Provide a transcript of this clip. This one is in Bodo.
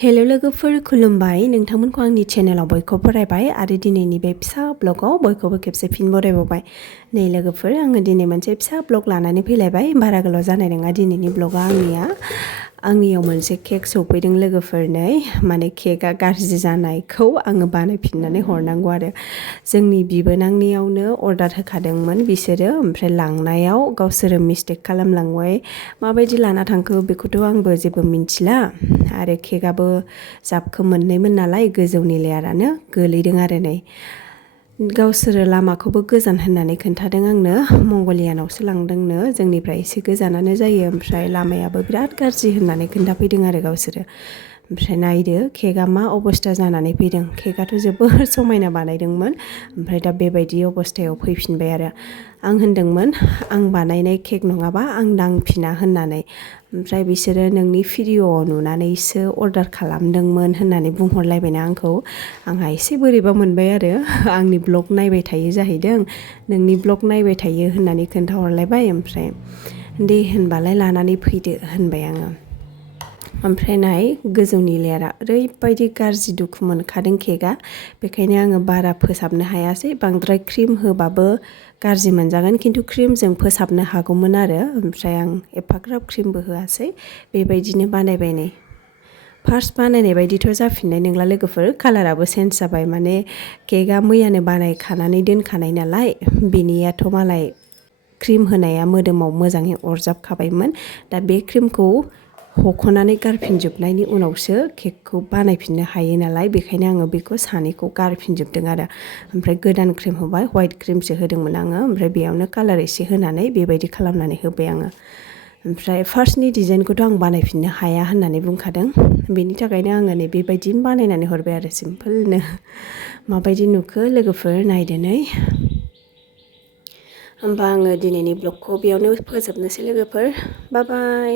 हेलो लोगोफोर खुलुमबाय नोंथांमोनखौ आंनि चेनेलाव बयखौबो बरायबाय आरो दिनैनि बे फिसा ब्लगाव बयखौबो खेबसे फिन बरायबावबाय। नै लोगोफोर आङो दिनै मोनसे फिसा ब्लग लानानै फैलायबाय। बारा गोलाव जानाय नङा दिनैनि ब्लगा आंनियाव मोनसे केक सफैदों लोगोफोर। नै माने केकआ गाज्रि जानायखौ आङो बानायफिननानै हरनांगौ आरो जोंनि बिबोनांनियावनो अर्डार होखादोंमोन बिसोरो, ओमफ्राय लांनायाव गावसोरो मिस्टेक खालामलांबाय। माबायदि लाना थांखो बेखौथ' आंबो जेबो मिन्थिला आरो केकआबो जाबखो मोननैमोन नालाय गोजौनि लेयारानो गोलैदों आरो नै गावसोरो लामाखौबो गोजान होननानै खोन्थादों आंनो। मंगलियानावसो लांदोंनो, जोंनिफ्राय एसे गोजानानो जायो, ओमफ्राय लामायाबो बिराद गाज्रि होननानै खोन्थाफैदों आरो गावसोरो। ओमफ्राय नायदो केकआ मा अबस्था जानानै फैदों। केकआथ' जोबोर समायना बानायदोंमोन, ओमफ्राय दा बेबायदि अबस्थायाव फैफिनबाय आरो आं होनदोंमोन आं बानायनाय केक नङाबा आं नांफिना होननानै। ओमफ्राय बिसोरो नोंनि भिडिअ'आव नुनानैसो अर्डार खालामदोंमोन होननानै बुंहरलायबायना आंखौ। आंहा एसे बोरैबा मोनबाय आरो आंनि ब्लग नायबाय थायो जाहैदों, नोंनि ब्लग नायबाय थायो होननानै खोन्थाहरलायबाय। ओमफ्राय दे होनबालाय लानानै फैदो होनबाय आङो। ओमफ्राय नाय गोजौनि लेयारा ओरैबायदि गाज्रि दुखु मोनखादों केकआ, बेखायनो आङो बारा फोसाबनो हायासै। बांद्राय क्रिम होबाबो गाज्रि मोनजागोन, खिन्थु क्रिमजों फोसाबनो हागौमोन आरो ओमफ्राय आं एफाग्राब क्रिमबो होआसै, बेबायदिनो बानायबाय। नै फार्स्ट बानायनाय बायदिथ' जाफिननाय नंला लोगोफोर, कालाराबो चेन्ज जाबाय। माने केकआ मैयानो बानायखानानै दोनखानाय नालाय, बेनियाथ' मालाय क्रिम होनाया मोदोमाव मोजाङै अरजाबखाबायमोन। दा बे क्रिमखौ हख'नानै गारफिनजोबनायनि उनावसो केकखौ बानायफिननो हायो नालाय, बेखायनो आङो बेखौ सानैखौ गारफिनजोबदों आरो ओमफ्राय गोदान क्रिम होबाय। व्हाइट क्रिमसो होदोंमोन आङो, ओमफ्राय बेयावनो कालार एसे होनानै बेबायदि खालामनानै होबाय आङो। ओमफ्राय फार्स्टनि डिजाइनखौथ' आं बानायफिननो हाया होननानै बुंखादों, बेनि थाखायनो आङो नै बेबायदिनो बानायनानै हरबाय आरो सिम्पोलनो। माबायदि नुखो लोगोफोर नायदो। नै होमबा आङो दिनैनि ब्लगखौ बेयावनो फोजोबनोसै लोगोफोर, बाय बाय।